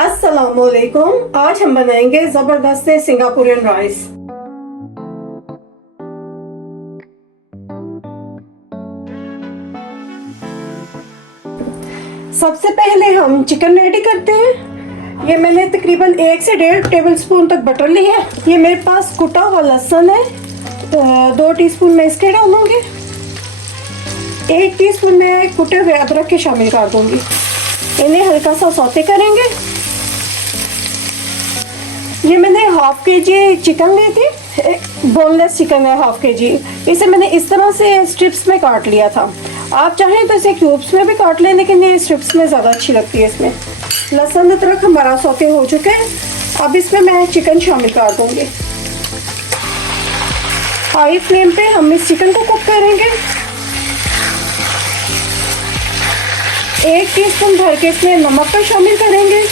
अस्सलामुअलैकुम। आज हम बनाएंगे जबरदस्त सिंगापुरियन राइस। सबसे पहले हम चिकन रेडी करते हैं। ये मैंने तकरीबन 1 से 1.5 टेबलस्पून तक बटर लिया है। ये मेरे पास कुटा हुआ लहसुन है, 2 टीस्पून मैं इसके डालूंगी। 1 टीस्पून मैं कुटे हुए अदरक के शामिल कर दूंगी। इन्हें हल्का सा सौते करेंगे। ये मैंने हाफ केजी चिकन ली थी, बोनलेस चिकन है हाफ केजी। इसे मैंने इस तरह से स्ट्रिप्स में काट लिया था। आप चाहें तो इसे क्यूब्स में भी काट लें, लेकिन ये स्ट्रिप्स में ज़्यादा अच्छी लगती है। इसमें लहसुन अदरक हमारा सौते हो चुके हैं। अब इसमें मैं चिकन शामिल कर दूंगी। हाई फ्लेम पे हम इस चिकन को कुक करेंगे। 1 टीस्पून भर के इसमें नमक का शामिल करेंगे।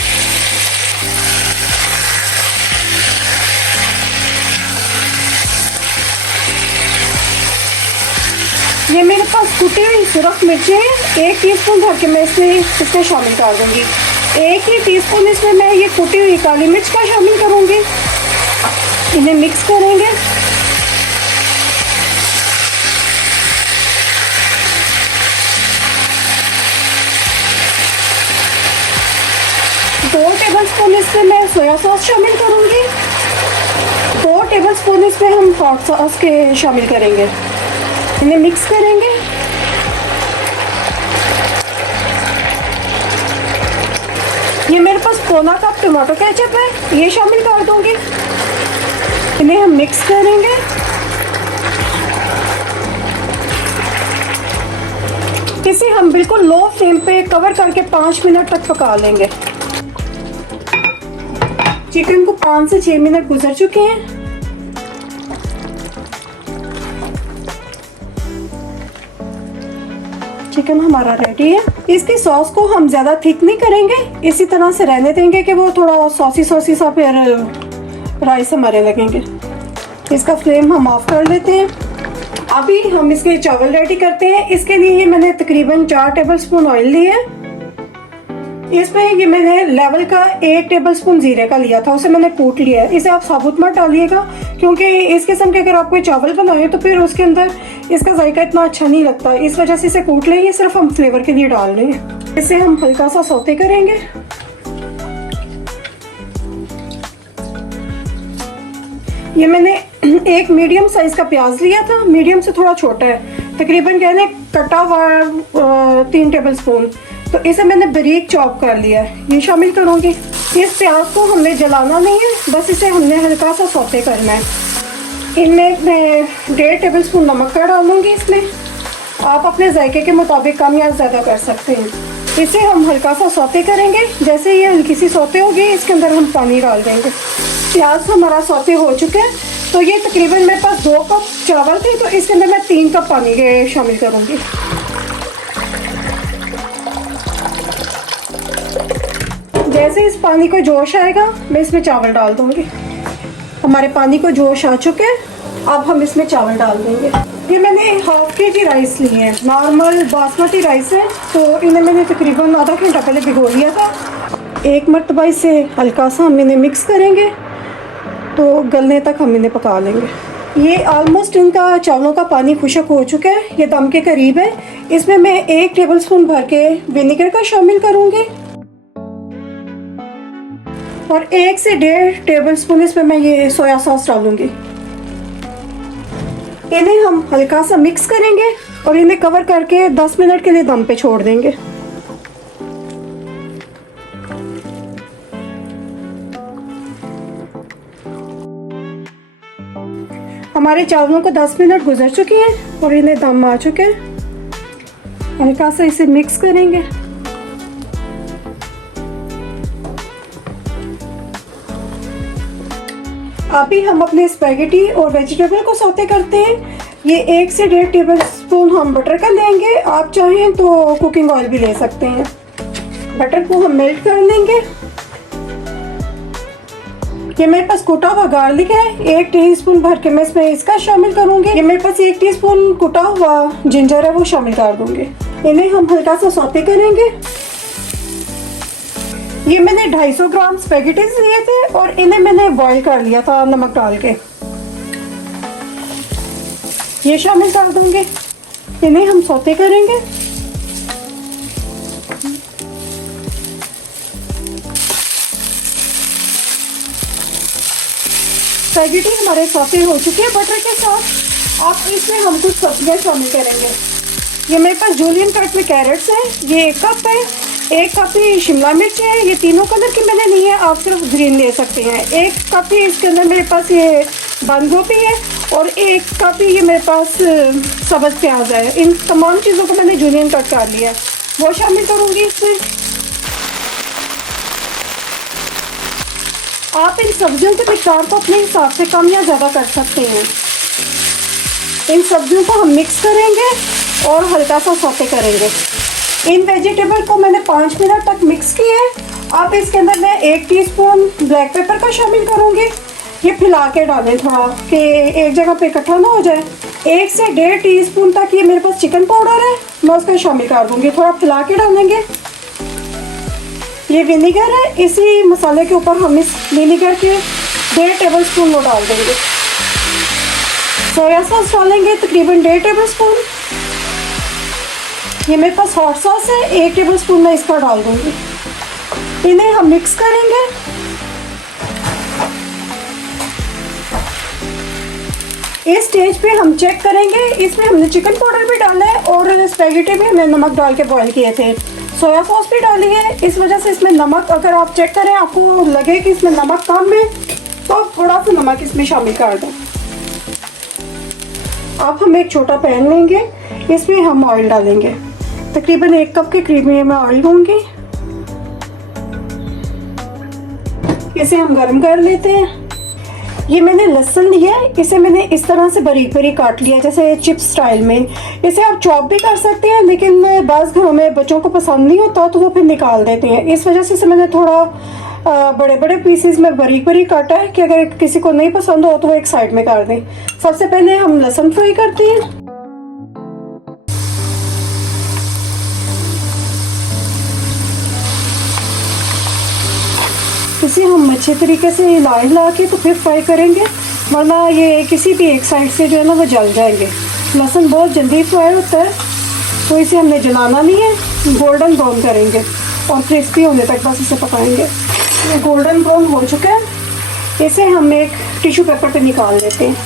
ये मेरे पास कुटी हुई सुरख मिर्ची है, 1 टीस्पून भर के मैं इसमें शामिल कर दूंगी। 1 ही टीस्पून इसमें मैं ये कुटी हुई काली मिर्च का शामिल करूंगी। इन्हें मिक्स करेंगे। दो टेबलस्पून इसमें मैं सोया सॉस शामिल करूंगी। 2 टेबलस्पून इसमें हम हॉट सॉस के शामिल करेंगे। इन्हें मिक्स करेंगे। ये मेरे पास पौना कप टमाटो केचप है, ये शामिल कर दूंगी। इन्हें हम मिक्स करेंगे। इसे हम बिल्कुल लो फ्लेम पे कवर करके 5 मिनट तक पका लेंगे। चिकन को 5 से 6 मिनट गुजर चुके हैं। चिकन हमारा रेडी है। इसकी सॉस को हम ज़्यादा थिक नहीं करेंगे, इसी तरह से रहने देंगे कि वो थोड़ा सॉसी सॉसी सा फिर राइस हमारे लगेंगे। इसका फ्लेम हम ऑफ कर लेते हैं। अभी हम इसके चावल रेडी करते हैं। इसके लिए मैंने तकरीबन 4 टेबलस्पून ऑयल लिए है। इसमें ये मैंने लेवल का 1 टेबलस्पून जीरे का लिया था, उसे मैंने कूट लिया है। इसे आप साबुत मत डालिएगा, क्योंकि इस किस्म के अगर आप कोई चावल बनाए तो फिर उसके अंदर इसका जायका इतना अच्छा नहीं लगता। इस वजह से इसे कूट लें। ये सिर्फ हम फ्लेवर के लिए डाल रहे हैं। इसे हम हल्का सा सौते करेंगे। ये मैंने एक मीडियम साइज का प्याज लिया था, मीडियम से थोड़ा छोटा है, तकरीबन कहने कटा हुआ 3 टेबलस्पून। तो इसे मैंने बारीक चॉप कर लिया है, ये शामिल करूँगी। इस प्याज को हमने जलाना नहीं है, बस इसे हमने हल्का सा सौते करना है। इनमें मैं 1.5 टेबलस्पून नमक का डालूंगी। इसमें आप अपने जायके के मुताबिक कम या ज़्यादा कर सकते हैं। इसे हम हल्का सा सौते करेंगे। जैसे ये हल्की सी सौते होगी, इसके अंदर हम पानी डाल देंगे। प्याज हमारा सौते हो चुके हैं। तो ये तकरीबन मेरे पास 2 कप चावल थे, तो इसके अंदर मैं 3 कप पानी के शामिल करूँगी। जैसे इस पानी को जोश आएगा, मैं इसमें चावल डाल दूंगी। हमारे पानी को जोश आ चुके हैं। अब हम इसमें चावल डाल देंगे। ये मैंने हाफ केजी राइस ली है, नॉर्मल बासमती राइस है। तो इन्हें मैंने तकरीबन आधा घंटा पहले भिगो लिया था। एक मरतबा इसे हल्का सा हम इन्हें मिक्स करेंगे, तो गलने तक हम इन्हें पका लेंगे। ये ऑलमोस्ट इनका चावलों का पानी खुशक हो चुका है, ये दम के करीब है। इसमें मैं 1 टेबलस्पून भर के विनेगर का शामिल करूँगी और 1 से 1.5 टेबलस्पून इसमें मैं ये सोया सॉस डालूंगी। इन्हें हम हल्का सा मिक्स करेंगे और इन्हें कवर करके 10 मिनट के लिए दम पे छोड़ देंगे। हमारे चावलों को 10 मिनट गुजर चुके हैं और इन्हें दम आ चुके हैं। हल्का सा इसे मिक्स करेंगे। अभी हम अपने स्पैगेटी और वेजिटेबल को सौते करते हैं। ये 1 से 1.5 टेबलस्पून हम बटर का लेंगे। आप चाहें तो कुकिंग ऑयल भी ले सकते हैं। बटर को हम मेल्ट कर लेंगे। ये मेरे पास कुटा हुआ गार्लिक है, 1 टीस्पून भर के मैं इसमें इसका शामिल करूंगी। ये मेरे पास 1 टीस्पून कुटा हुआ जिंजर है, वो शामिल कर दूंगी। इन्हें हम हल्का सा सौते करेंगे। ये मैंने 250 ग्राम स्पेगेटीज लिए थे और इन्हें मैंने बॉईल कर लिया था नमक डाल के। ये शामिल कर दूंगी, इन्हें हम सौते करेंगे। स्पेगेटी हमारे सौते हो चुके हैं बटर के साथ। अब इसमें हम कुछ सब्जियां शामिल करेंगे। ये मेरे पास जूलियन कट में कैरेट्स हैं, ये 1 कप है। 1 कप ही शिमला मिर्च है, ये तीनों कलर की मैंने ली है, आप सिर्फ ग्रीन ले सकते हैं। 1 कप ही इसके अंदर मेरे पास ये बंद गोभी है और 1 कप ही ये मेरे पास सब्ज़ प्याज है। इन तमाम चीज़ों को मैंने जूलियन कट कर लिया है, वो शामिल करूँगी इसमें। आप इन सब्जियों के मिक़दार को अपने हिसाब से कम या ज़्यादा कर सकते हैं। इन सब्जियों को हम मिक्स करेंगे और हल्का सा सौते करेंगे। इन वेजिटेबल को मैंने 5 मिनट तक मिक्स किया है। अब इसके अंदर मैं 1 टीस्पून ब्लैक पेपर का शामिल करूँगी। ये फैला के डालें थोड़ा कि एक जगह पे इकट्ठा ना हो जाए। 1 से 1.5 टीस्पून तक ये मेरे पास चिकन पाउडर है, मैं उसका शामिल कर दूँगी। थोड़ा फैला के डालेंगे। ये विनीगर है, इसी मसाले के ऊपर हम इस विनीगर के 1.5 टेबल स्पून वो डाल देंगे। सोया सॉस डालेंगे तकरीबन 1.5 टेबल स्पून। ये मेरे पास हॉट सॉस है, 1 टेबल स्पून मैं इसका डाल दूंगी। इन्हें हम मिक्स करेंगे। इस स्टेज पे हम चेक करेंगे, इसमें हमने चिकन पाउडर भी डाला है और स्पैगेटी भी हमने नमक डाल के बॉईल किए थे। सोया सॉस भी डाली है, इस वजह से इसमें नमक, अगर आप चेक करें आपको लगे कि इसमें नमक कम है तो थोड़ा सा नमक इसमें शामिल कर दें। अब हम एक छोटा पैन लेंगे, इसमें हम ऑयल डालेंगे। तकरीबन 1 कप के करीब में मैं ऑयल लूँगी। इसे हम गर्म कर लेते हैं। ये मैंने लहसुन लिया है, इसे मैंने इस तरह से बारीक बारीक काट लिया, जैसे चिप्स स्टाइल में। इसे आप चॉप भी कर सकते हैं, लेकिन बाज़ घरों में बच्चों को पसंद नहीं होता तो वो फिर निकाल देते हैं। इस वजह से इसे मैंने थोड़ा बड़े बड़े पीसेस में बारीक बारीक काटा है कि अगर किसी को नहीं पसंद हो तो वो एक साइड में कर दें। सबसे पहले हम लहसुन फ्राई करते हैं। इसे हम अच्छे तरीके से हिला के तो फिर फ्राई करेंगे, वरना ये किसी भी एक साइड से जो है ना वो जल जाएंगे। लहसुन बहुत जल्दी फ्राई होता है तो इसे हमने जलाना नहीं है, गोल्डन ब्राउन करेंगे और क्रिस्पी होने तक बस इसे पकाएंगे। ये गोल्डन ब्राउन हो चुका है, इसे हम एक टिश्यू पेपर पे निकाल लेते हैं।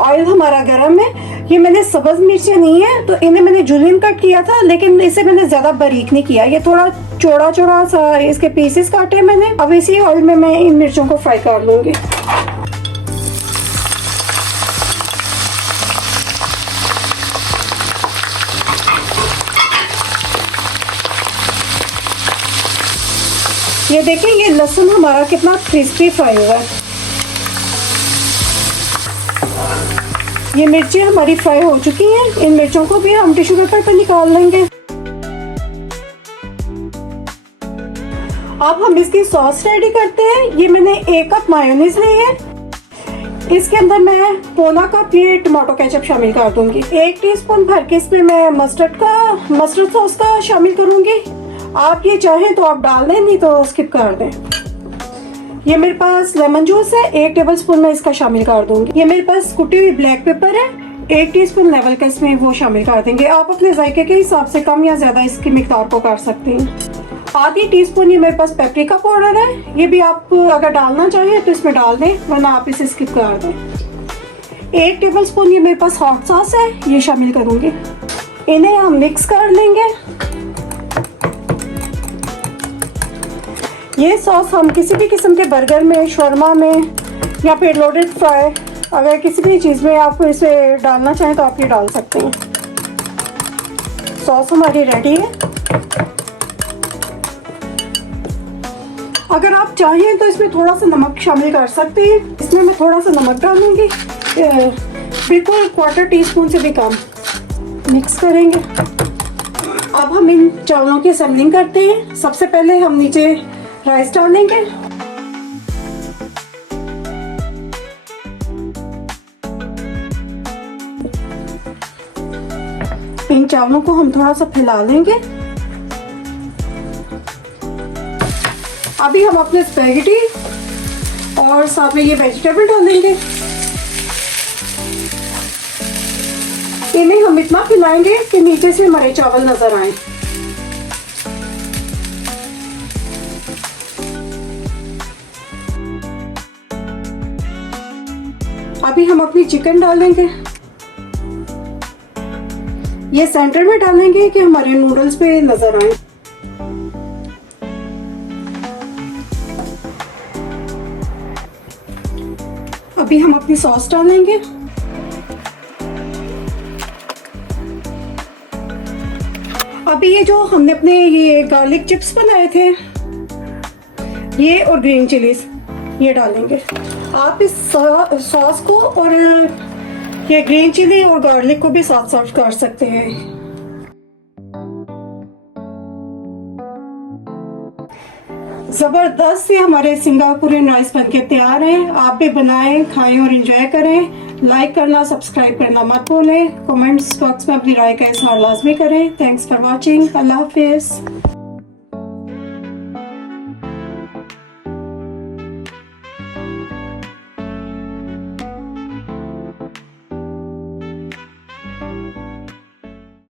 ऑयल हमारा गर्म है। ये मैंने सब्ज़ मिर्चें नहीं है तो इन्हें मैंने जूलियन कट किया था, लेकिन इसे मैंने ज़्यादा बारीक नहीं किया। ये थोड़ा चौड़ा चौड़ा सा इसके पीसेस काटे मैंने। अब इसी ऑयल में मैं इन मिर्चों को फ्राई कर लूँगी। ये देखें, ये लहसुन हमारा कितना क्रिस्पी फ्राई हुआ है। ये मिर्ची हमारी फ्राई हो चुकी हैं। इन मिर्चों को भी हम टिश्यू पेपर पर निकाल लेंगे। अब हम इसकी सॉस रेडी करते हैं। ये मैंने 1 कप मायोनीज ली है, इसके अंदर मैं 1/4 कप ये टमाटो केचप शामिल कर दूंगी। 1 टीस्पून भर के इसमें मैं मस्टर्ड सॉस का शामिल करूंगी। आप ये चाहें तो आप डाल दें, नहीं तो स्किप कर दें। ये मेरे पास लेमन जूस है, 1 टेबल स्पून मैं इसका शामिल कर दूंगी। ये मेरे पास कुटी हुई ब्लैक पेपर है, 1 टीस्पून लेवल का इसमें वो शामिल कर देंगे। आप अपने जायके के हिसाब से कम या ज्यादा इसकी मिकदार को कर सकते हैं। आधी टीस्पून ये मेरे पास पेपरिका पाउडर है, ये भी आप अगर डालना चाहें तो इसमें डाल दें, वरना आप इसे स्किप कर दें। 1 टेबल स्पून ये मेरे पास हॉट सॉस है, ये शामिल करूंगी। इन्हें हम मिक्स कर लेंगे। ये सॉस हम किसी भी किस्म के बर्गर में, शवर्मा में या फिर लोडेड फ्राई, अगर किसी भी चीज़ में आप इसे डालना चाहें तो आप ये डाल सकते हैं। सॉस हमारी रेडी है। अगर आप चाहें तो इसमें थोड़ा सा नमक शामिल कर सकते हैं। इसमें मैं थोड़ा सा नमक डालूंगी, बिल्कुल 1/4 टीस्पून से भी कम। मिक्स करेंगे। अब हम इन चावलों की असेंबलिंग करते हैं। सबसे पहले हम नीचे राइस डालेंगे। इन चावलों को हम थोड़ा सा फैला लेंगे। अभी हम अपने स्पैगेटी और साथ में ये वेजिटेबल डालेंगे। इन्हें हम इतना फैलाएंगे कि नीचे से हमारे चावल नजर आए। अभी हम अपनी चिकन डालेंगे। ये सेंटर में डालेंगे कि हमारे नूडल्स पे नजर आए। अभी हम अपनी सॉस डालेंगे। अभी ये जो हमने अपने ये गार्लिक चिप्स बनाए थे, ये और ग्रीन चिलीज ये डालेंगे। आप इस सॉस को और ये ग्रीन चिली और गार्लिक को भी साथ सर्व कर सकते हैं। जबरदस्त से हमारे सिंगापुरियन राइस बनके तैयार हैं। आप भी बनाएं, खाएं और एंजॉय करें। लाइक करना, सब्सक्राइब करना मत भूलें। कमेंट्स बॉक्स में अपनी राय का इजहार लाजमी करें। Thanks for watching. अल्लाह हाफिज़।